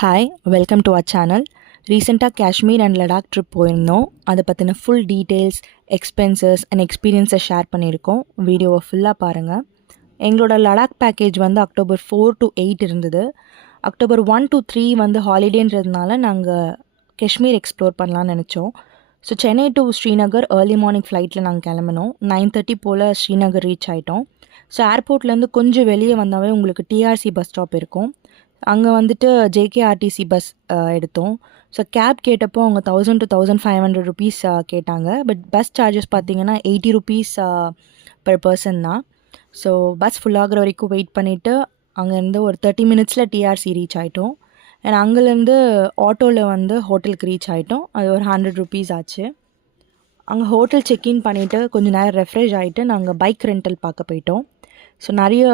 Hi welcome to our channel. ரீசெண்டாக Kashmir and Ladakh trip போயிருந்தோம். அதை பற்றின ஃபுல் டீட்டெயில்ஸ், எக்ஸ்பென்சஸ் அண்ட் எக்ஸ்பீரியன்ஸை ஷேர் பண்ணியிருக்கோம். வீடியோவை ஃபுல்லாக பாருங்கள். எங்களோட லடாக் பேக்கேஜ் வந்து October 4 to 8 இருந்தது. October 1 to 3 வந்து ஹாலிடேன்றதுனால நாங்கள் காஷ்மீர் எக்ஸ்ப்ளோர் பண்ணலான்னு நினச்சோம். So Chennai to Srinagar early morning ஃப்ளைட்டில் நாங்கள் கிளம்பினோம். 9:30 போல் ஸ்ரீநகர் ரீச் ஆகிட்டோம். ஸோ ஏர்போர்ட்லேருந்து கொஞ்சம் வெளியே வந்தாவே உங்களுக்கு டிஆர்சி பஸ் ஸ்டாப் இருக்கும். அங்கே வந்துட்டு ஜேகேஆர்டிசி பஸ் எடுத்தோம். ஸோ கேப் கேட்டப்போ அவங்க 1000 to 1500 ருபீஸ் கேட்டாங்க. பட் பஸ் சார்ஜஸ் பார்த்தீங்கன்னா 80 ருபீஸ் பெர் பர்சன் தான். ஸோ பஸ் ஃபுல்லாகிற வரைக்கும் வெயிட் பண்ணிவிட்டு அங்கேருந்து ஒரு 30 மினிட்ஸில் டிஆர்சி ரீச் ஆகிட்டோம். அண்ட் அங்கேருந்து ஆட்டோவில் வந்து ஹோட்டலுக்கு ரீச் ஆகிட்டோம். அது ஒரு 100 ருபீஸ் ஆச்சு. அங்கே ஹோட்டல் செக்இன் பண்ணிவிட்டு கொஞ்சம் நேரம் ரெஃப்ரெஷ் ஆகிட்டு நாங்கள் பைக் ரெண்டல் பார்க்க போயிட்டோம். ஸோ நிறைய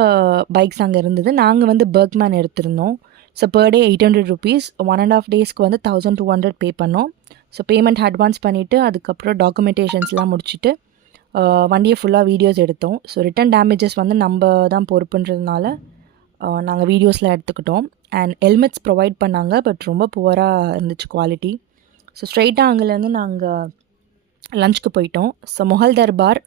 பைக்ஸ் அங்கே இருந்தது. நாங்கள் வந்து பர்க்மேன் எடுத்திருந்தோம். ஸோ பர் டே 800 ருபீஸ், 1.5 டேஸ்க்கு வந்து 1200 பே பண்ணோம். ஸோ பேமெண்ட் அட்வான்ஸ் பண்ணிவிட்டு அதுக்கப்புறம் டாக்குமெண்டேஷன்ஸ்லாம் முடிச்சுட்டு வண்டியை ஃபுல்லாக வீடியோஸ் எடுத்தோம். ஸோ ரிட்டன் டேமேஜஸ் வந்து நம்ம தான் பொறுப்புன்றதுனால நாங்கள் வீடியோஸ்லாம் எடுத்துக்கிட்டோம். அண்ட் ஹெல்மெட்ஸ் ப்ரொவைட் பண்ணாங்க, பட் ரொம்ப புவராக இருந்துச்சு குவாலிட்டி. ஸோ ஸ்ட்ரெயிட்டாக அங்கேருந்து நாங்கள் லஞ்சுக்கு போயிட்டோம். So Mughal Darbar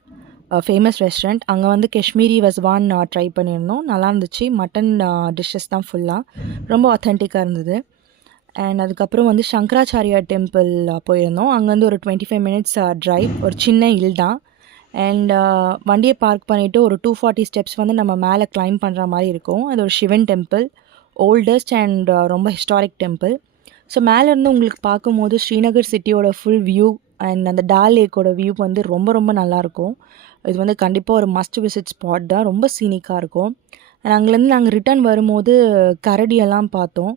famous restaurant, அங்கே வந்து காஷ்மீரி வஸ்வான் ட்ரை பண்ணியிருந்தோம். நல்லா இருந்துச்சு. மட்டன் டிஷ்ஷஸ் தான் ஃபுல்லாக, ரொம்ப ஆத்தென்டிக்காக இருந்தது. அண்ட் அதுக்கப்புறம் வந்து சங்கராச்சாரியா டெம்பிள் போயிருந்தோம். அங்கேருந்து ஒரு 25 மினிட்ஸ் ட்ரைவ், ஒரு சின்ன ஹில் தான். அண்ட் வண்டியை பார்க் பண்ணிவிட்டு ஒரு 240 ஸ்டெப்ஸ் வந்து நம்ம மேலே கிளைம் பண்ணுற மாதிரி இருக்கும். அது ஒரு சிவன் டெம்பிள், ஓல்டஸ்ட் அண்ட் ரொம்ப ஹிஸ்டாரிக் டெம்பிள். ஸோ மேலேருந்து உங்களுக்கு பார்க்கும்போது ஸ்ரீநகர் சிட்டியோட ஃபுல் வியூ அண்ட் அந்த டால் லேக்கோட வியூ வந்து ரொம்ப ரொம்ப நல்லாயிருக்கும். இது வந்து கண்டிப்பாக ஒரு மஸ்ட் விசிட் ஸ்பாட் தான். ரொம்ப சீனிக்காக இருக்கும். அண்ட் அங்கேருந்து நாங்கள் ரிட்டர்ன் வரும்போது கரடியெல்லாம் பார்த்தோம்.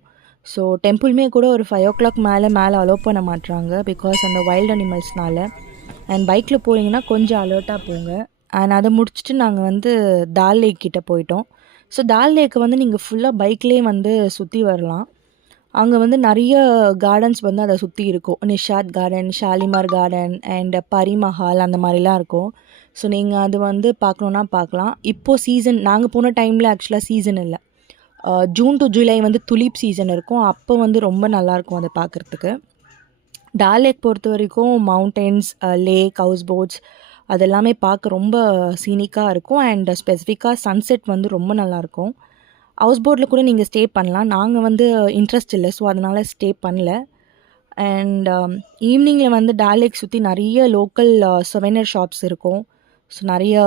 ஸோ டெம்பிளுமே கூட ஒரு 5 o'clock மேலே அலோவ் பண்ண மாட்டுறாங்க, பிகாஸ் அந்த வைல்ட் அனிமல்ஸ்னால. அண்ட் பைக்கில் போனீங்கன்னா கொஞ்சம் அலர்ட்டாக போங்க. அண்ட் அதை முடிச்சுட்டு நாங்கள் வந்து டால் லேக் கிட்டே போயிட்டோம். ஸோ டால் லேக்கை வந்து நீங்கள் ஃபுல்லாக பைக்லேயே வந்து சுற்றி வரலாம். அங்கே வந்து நிறைய கார்டன்ஸ் வந்து அதை சுற்றி இருக்கும். Nishat garden, Shalimar garden and Parimahal அந்த மாதிரிலாம் இருக்கும். ஸோ நீங்கள் அது வந்து பார்க்கணுன்னா பார்க்கலாம். இப்போது சீசன், நாங்கள் போன டைமில் ஆக்சுவலாக சீசன் இல்லை. ஜூன் டு ஜூலை வந்து துலீப் சீசன் இருக்கும். அப்போ வந்து ரொம்ப நல்லாயிருக்கும் அதை பார்க்குறதுக்கு. டால் லேக் பொறுத்த வரைக்கும் மவுண்டெயின்ஸ், லேக், ஹவுஸ் போட்ஸ் அதெல்லாமே பார்க்க ரொம்ப சீனிக்காக இருக்கும். அண்ட் ஸ்பெசிஃபிக்காக சன்செட் வந்து ரொம்ப நல்லாயிருக்கும். ஹவுஸ் போட்டில் கூட நீங்கள் ஸ்டே பண்ணலாம். நாங்கள் வந்து இன்ட்ரெஸ்ட் இல்லை, ஸோ அதனால் ஸ்டே பண்ணல. அண்ட் ஈவினிங்கில் வந்து டால் லேக் சுற்றி நிறைய லோக்கல் சொவெனர் ஷாப்ஸ் இருக்கும். ஸோ நிறைய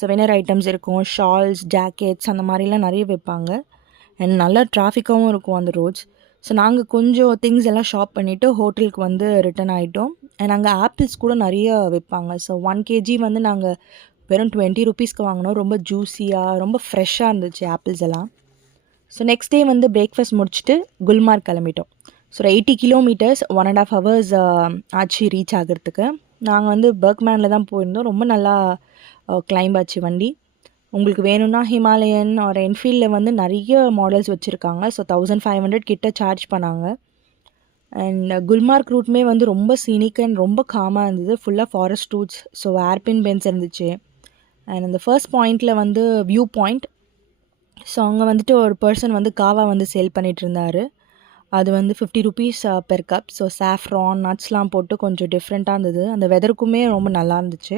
சொவெனர் ஐட்டம்ஸ் இருக்கும். ஷால்ஸ், ஜாக்கெட்ஸ் அந்த மாதிரிலாம் நிறைய வைப்பாங்க. அண்ட் நல்லா டிராஃபிக்காகவும் இருக்கும் அந்த ரோட்ஸ். ஸோ நாங்கள் கொஞ்சம் திங்ஸ் எல்லாம் ஷாப் பண்ணிவிட்டு ஹோட்டலுக்கு வந்து ரிட்டன் ஆகிட்டோம். அண்ட் அங்கே ஆப்பிள்ஸ் கூட நிறைய வைப்பாங்க. ஸோ 1 kg வந்து நாங்கள் வெறும் 20 ருபீஸ்க்கு வாங்கினோம். ரொம்ப ஜூஸியாக, ரொம்ப ஃப்ரெஷ்ஷாக இருந்துச்சு ஆப்பிள்ஸ் எல்லாம். ஸோ நெக்ஸ்ட் டே வந்து பிரேக்ஃபாஸ்ட் முடிச்சுட்டு குல்மார்க் கிளம்பிட்டோம். ஸோ 80 கிலோமீட்டர்ஸ், 1.5 hours ஆச்சு ரீச் ஆகிறதுக்கு. நாங்கள் வந்து பர்க்மேனில் தான் போயிருந்தோம். ரொம்ப நல்லா கிளைம்ப் ஆச்சு வண்டி. உங்களுக்கு வேணும்னா ஹிமாலயன் ஒரு என்ஃபீல்டில் வந்து நிறைய மாடல்ஸ் வச்சுருக்காங்க. ஸோ 1500 கிட்ட சார்ஜ் பண்ணாங்க. அண்ட் குல்மார்க் ரூட்டுமே வந்து ரொம்ப சீனிக் அண்ட் ரொம்ப காமாக இருந்தது. ஃபுல்லாக forest routes. So Airbnbs இருந்துச்சு. அண்ட் அந்த ஃபர்ஸ்ட் பாயிண்டில் வந்து வியூ பாயிண்ட். ஸோ அங்கே வந்துட்டு ஒரு பர்சன் வந்து காவா வந்து சேல் பண்ணிகிட்டு இருந்தார். அது வந்து 50 rupees per cup. So saffron, நட்ஸ்லாம் போட்டு கொஞ்சம் டிஃப்ரெண்ட்டாக இருந்தது. அந்த வெதருக்குமே ரொம்ப நல்லா இருந்துச்சு.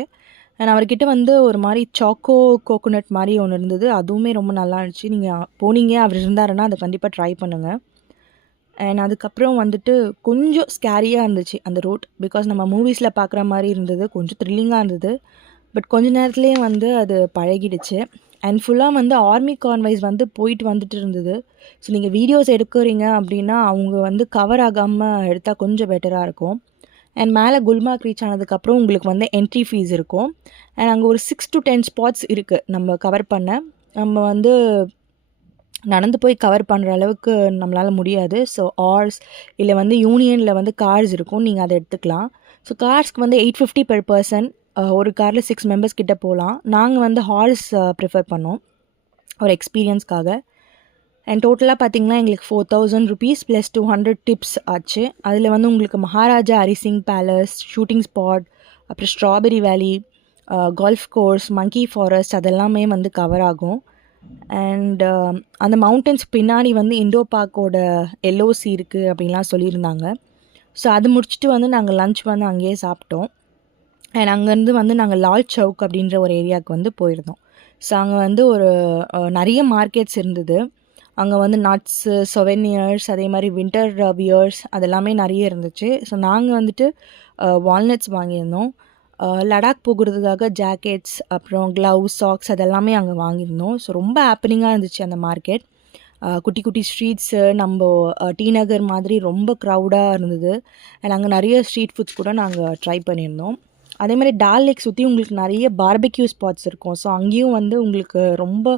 அண்ட் அவர்கிட்ட வந்து ஒரு மாதிரி சாக்கோ கோகோனட் மாதிரி ஒன்று இருந்தது. அதுவுமே ரொம்ப நல்லா இருந்துச்சு. நீங்கள் போனீங்க, அவர் இருந்தாருன்னா அதை கண்டிப்பாக ட்ரை பண்ணுங்கள். அண்ட் அதுக்கப்புறம் வந்துட்டு கொஞ்சம் ஸ்கேரியாக இருந்துச்சு அந்த ரூட். பிகாஸ் நம்ம மூவிஸில் பார்க்குற மாதிரி இருந்தது. கொஞ்சம் த்ரில்லிங்காக இருந்தது. பட் கொஞ்ச நேரத்துலேயே வந்து அது பழகிடுச்சு. அண்ட் ஃபுல்லாக வந்து ஆர்மி கான்வைஸ் வந்து போயிட்டு வந்துட்டு இருந்தது. ஸோ நீங்கள் வீடியோஸ் எடுக்கிறீங்க அப்படின்னா அவங்க வந்து கவர் ஆகாமல் எடுத்தால் கொஞ்சம் பெட்டராக இருக்கும். அண்ட் மேலே குல்மார்க் ரீச் ஆனதுக்கப்புறம் உங்களுக்கு வந்து என்ட்ரி ஃபீஸ் இருக்கும். அண்ட் அங்கே ஒரு 6 to 10 ஸ்பாட்ஸ் இருக்குது நம்ம கவர் பண்ண. நம்ம வந்து நடந்து போய் கவர் பண்ணுற அளவுக்கு நம்மளால் முடியாது. ஸோ ஆர்ஸ் இல்லை வந்து யூனியனில் வந்து கார்ஸ் இருக்கும், நீங்கள் அதை எடுத்துக்கலாம். ஸோ கார்ஸ்க்கு வந்து 850 per person. ஒரு காரில் 6 மெம்பர்ஸ் கிட்டே போகலாம். நாங்கள் வந்து ஹார்ஸ் ப்ரிஃபர் பண்ணோம் ஒரு எக்ஸ்பீரியன்ஸ்க்காக. அண்ட் டோட்டலாக பார்த்திங்கன்னா எங்களுக்கு 4000 ருபீஸ் ப்ளஸ் 200 டிப்ஸ் ஆச்சு. அதில் வந்து உங்களுக்கு Maharaja Hari Singh palace, shooting spot, அப்புறம் ஸ்ட்ராபெரி வேலி, கால்ஃப் கோர்ஸ், மங்கி ஃபாரஸ்ட் அதெல்லாமே வந்து கவர் ஆகும். அண்ட் அந்த மவுண்டன்ஸ் பின்னாடி வந்து இண்டோ பார்க்கோட எல்ஓசி இருக்குது அப்படின்லாம் சொல்லியிருந்தாங்க. ஸோ அது முடிச்சுட்டு வந்து நாங்கள் லன்ச் வந்து அங்கேயே சாப்பிட்டோம். அண்ட் அங்கேருந்து வந்து நாங்கள் லால் சவுக் அப்படின்ற ஒரு ஏரியாவுக்கு வந்து போயிருந்தோம். ஸோ அங்கே வந்து ஒரு நிறைய மார்க்கெட்ஸ் இருந்தது. அங்கே வந்து நட்ஸு, சொவெனியர்ஸ், அதே மாதிரி வின்டர் வியர்ஸ் அதெல்லாமே நிறைய இருந்துச்சு. ஸோ நாங்கள் வந்துட்டு வால்நட்ஸ் வாங்கியிருந்தோம். லடாக் போகிறதுக்காக ஜாக்கெட்ஸ், அப்புறம் க்ளவுஸ், சாக்ஸ் அதெல்லாமே அங்கே வாங்கியிருந்தோம். ஸோ ரொம்ப ஹேப்பனிங்காக இருந்துச்சு அந்த மார்க்கெட். குட்டி குட்டி ஸ்ட்ரீட்ஸு, நம்ம டி நகர் மாதிரி ரொம்ப க்ரௌடாக இருந்தது. அண்ட் அங்கே நிறைய ஸ்ட்ரீட் ஃபுட்ஸ் கூட நாங்கள் ட்ரை பண்ணியிருந்தோம். அதே மாதிரி டால் லேக் சுற்றி உங்களுக்கு நிறைய பார்பிக்யூ ஸ்பாட்ஸ் இருக்கும். ஸோ அங்கேயும் வந்து உங்களுக்கு ரொம்ப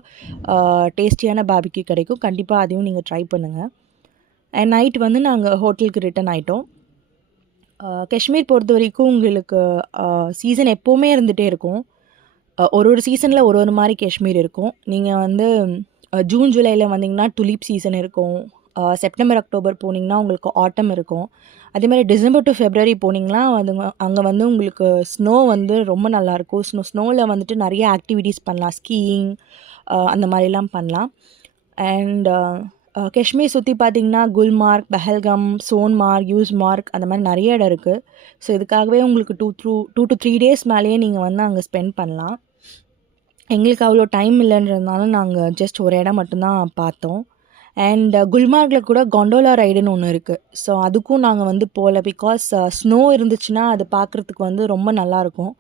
டேஸ்டியான பார்பிக்யூ கிடைக்கும். கண்டிப்பாக அதையும் நீங்கள் ட்ரை பண்ணுங்கள். அண்ட் நைட் வந்து நாங்கள் ஹோட்டலுக்கு ரிட்டன் ஆகிட்டோம். காஷ்மீர் பொறுத்த வரைக்கும் உங்களுக்கு சீசன் எப்போவுமே இருந்துகிட்டே இருக்கும். ஒரு சீசனில் ஒரு மாதிரி காஷ்மீர் இருக்கும். நீங்கள் வந்து ஜூன் ஜூலையில் வந்தீங்கன்னா டுலிப் சீசன் இருக்கும். செப்டம்பர் அக்டோபர் போனீங்கன்னா உங்களுக்கு ஆட்டம் இருக்கும். அதே மாதிரி டிசம்பர் டு ஃபெப்ரவரி போனீங்கன்னா அங்கே வந்து உங்களுக்கு ஸ்னோ வந்து ரொம்ப நல்லாயிருக்கும். ஸ்னோவில் வந்துட்டு நிறைய ஆக்டிவிட்டீஸ் பண்ணலாம். ஸ்கீயிங் அந்த மாதிரிலாம் பண்ணலாம். அண்ட் காஷ்மீர் சுற்றி பார்த்திங்கன்னா குல்மார்க், பெஹல்கம், சோன்மார்க், யூஸ்மார்க் அந்த மாதிரி நிறைய இடம் இருக்குது. ஸோ இதுக்காகவே உங்களுக்கு 2 to 3 days மேலேயே நீங்கள் வந்து அங்கே ஸ்பெண்ட் பண்ணலாம். எங்களுக்கு அவ்வளோ டைம் இல்லைன்றதுனால நாங்கள் ஜஸ்ட் ஒரு இடம் மட்டும்தான் பார்த்தோம். அண்ட் குல்மார்கில் கூட கொண்டோலா ரைடுன்னு ஒன்று இருக்குது. ஸோ அதுக்கும் நாங்கள் வந்து போகல. பிகாஸ் ஸ்னோ இருந்துச்சுன்னா அது பார்க்குறதுக்கு வந்து ரொம்ப நல்லாயிருக்கும்.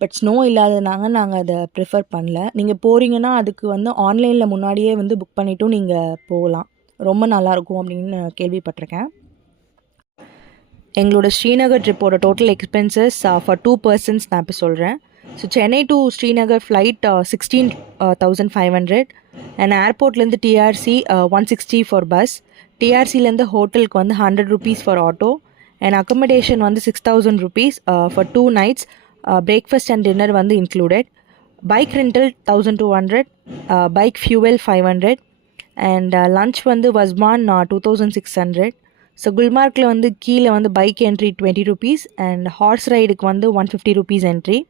பட் ஸ்னோ இல்லாததுனால நாங்கள் அதை ப்ரிஃபர் பண்ணல. நீங்கள் போகிறீங்கன்னா அதுக்கு வந்து ஆன்லைனில் முன்னாடியே வந்து புக் பண்ணிவிட்டும் நீங்கள் போகலாம். ரொம்ப நல்லாயிருக்கும் அப்படின்னு கேள்விப்பட்டிருக்கேன். எங்களோட ஸ்ரீநகர் ட்ரிப்போட டோட்டல் எக்ஸ்பென்சஸ் ஃபார் 2 persons நான் இப்போ சொல்கிறேன். So Chennai to Srinagar flight 16,500 and ஏர்போர்ட்லேருந்து டிஆர்சி 160 ஃபார் பஸ். டிஆர்சிலேருந்து ஹோட்டலுக்கு வந்து 100 rupees for auto. And accommodation வந்து 6,000 rupees for 2 nights. Breakfast and dinner வந்து included. Bike rental 1,200, bike fuel 500 and lunch வந்து வஸ்மான் 2,600. ஸோ குல்மார்க்கில் வந்து கீழே வந்து bike entry 20 rupees and horse ரைடுக்கு வந்து 150 rupees entry.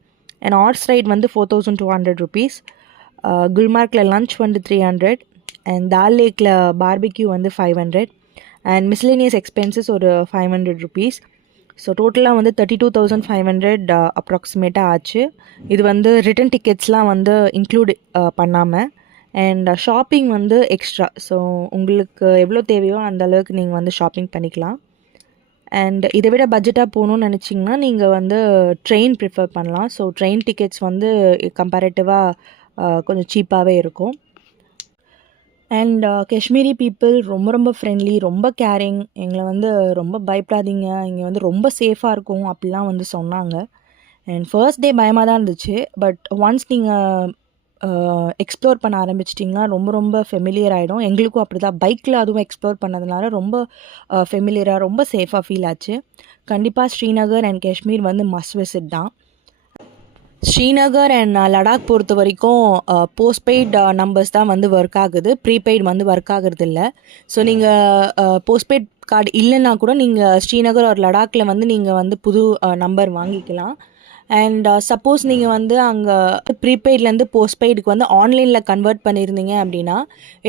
And horse ride வந்து 4,200 rupees. குல்மார்க்கில் லன்ச் வந்து 300 அண்ட் தால் லேக்கில் பார்பிக்யூ வந்து 500 அண்ட் மிஸ்லேனியஸ் எக்ஸ்பென்சஸ் ஒரு 500 rupees. ஸோ டோட்டலாக வந்து 32,500 அப்ராக்சிமேட்டாக ஆச்சு. இது வந்து ரிட்டன் டிக்கெட்ஸ்லாம் வந்து இன்க்ளூட் பண்ணாமல். அண்ட் ஷாப்பிங் வந்து எக்ஸ்ட்ரா. ஸோ உங்களுக்கு எவ்வளோ தேவையோ அந்த அளவுக்கு நீங்கள் வந்து ஷாப்பிங் பண்ணிக்கலாம். அண்ட் இதை விட பட்ஜெட்டாக போகணுன்னு நினச்சிங்கன்னா நீங்கள் வந்து ட்ரெயின் ப்ரிஃபர் பண்ணலாம். ஸோ ட்ரெயின் டிக்கெட்ஸ் வந்து கம்பேரேட்டிவாக கொஞ்சம் சீப்பாகவே இருக்கும். அண்ட் காஷ்மீரி பீப்புள் ரொம்ப ரொம்ப ஃப்ரெண்ட்லி, ரொம்ப கேரிங். எங்களை வந்து ரொம்ப பயப்படாதீங்க, இங்கே வந்து ரொம்ப சேஃபாக இருக்கும் அப்படிலாம் வந்து சொன்னாங்க. அண்ட் ஃபர்ஸ்ட் டே பயமாக தான் இருந்துச்சு. பட் ஒன்ஸ் நீங்கள் எக்ஸ்ப்ளோர் பண்ண ஆரம்பிச்சிட்டிங்கன்னா ரொம்ப ரொம்ப ஃபெமிலியர் ஆகிடும். எங்களுக்கும் அப்படி தான். பைக்கில் அதுவும் எக்ஸ்ப்ளோர் பண்ணதுனால ரொம்ப ஃபெமிலியராக ரொம்ப சேஃபாக ஃபீல் ஆச்சு. கண்டிப்பாக ஸ்ரீநகர் அண்ட் காஷ்மீர் வந்து மஸ்ட் விசிட் தான். ஸ்ரீநகர் அண்ட் லடாக் பொறுத்த வரைக்கும் போஸ்ட்பெய்ட் நம்பர்ஸ் தான் வந்து ஒர்க் ஆகுது. ப்ரீபெய்ட் வந்து ஒர்க் ஆகுறது இல்லை. ஸோ நீங்கள் போஸ்ட்பெய்ட் கார்டு இல்லைன்னா கூட நீங்கள் ஸ்ரீநகர் ஒரு லடாக்கில் வந்து நீங்கள் வந்து புது நம்பர் வாங்கிக்கலாம். அண்ட் சப்போஸ் நீங்கள் வந்து அங்கே ப்ரீபெய்ட்லேருந்து போஸ்ட்பெய்டுக்கு வந்து ஆன்லைனில் கன்வெர்ட் பண்ணியிருந்தீங்க அப்படின்னா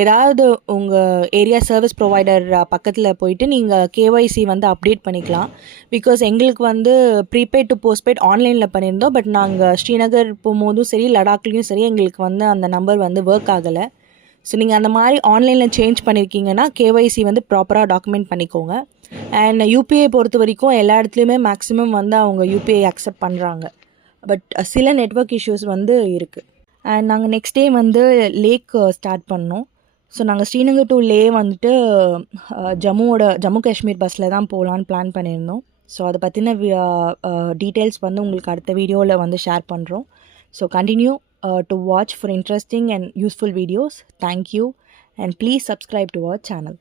ஏதாவது உங்கள் ஏரியா சர்வீஸ் ப்ரொவைடர் பக்கத்தில் போயிட்டு நீங்கள் கேஒய்சி வந்து அப்டேட் பண்ணிக்கலாம். பிகாஸ் எங்களுக்கு வந்து ப்ரீபெய்ட் டு போஸ்ட்பெய்ட் ஆன்லைனில் பண்ணியிருந்தோம். பட் நாங்கள் ஸ்ரீநகர் போகும்போதும் சரி லடாக்லேயும் சரி எங்களுக்கு வந்து அந்த நம்பர் வந்து ஒர்க் ஆகலை. ஸோ நீங்கள் அந்த மாதிரி ஆன்லைனில் சேஞ்ச் பண்ணியிருக்கீங்கன்னா கேஒய்சி வந்து ப்ராப்பராக டாக்குமெண்ட் பண்ணிக்கோங்க. அண்ட் யூபிஐ பொறுத்த வரைக்கும் எல்லா இடத்துலையுமே மேக்ஸிமம் வந்து அவங்க யூபிஐ அக்செப்ட் பண்ணுறாங்க. பட் சில நெட்வொர்க் இஷ்யூஸ் வந்து இருக்குது. அண்ட் நாங்கள் நெக்ஸ்ட் டே வந்து லேக் ஸ்டார்ட் பண்ணோம். ஸோ நாங்கள் ஸ்ரீநகர் டு லே வந்துட்டு ஜம்மு காஷ்மீர் பஸ்ஸில் தான் போகலான்னு பிளான் பண்ணியிருந்தோம். ஸோ அதை பற்றின டீட்டெயில்ஸ் வந்து உங்களுக்கு அடுத்த வீடியோவில் வந்து ஷேர் பண்ணுறோம். So continue to watch for interesting and useful videos. Thank you and please subscribe to our channel.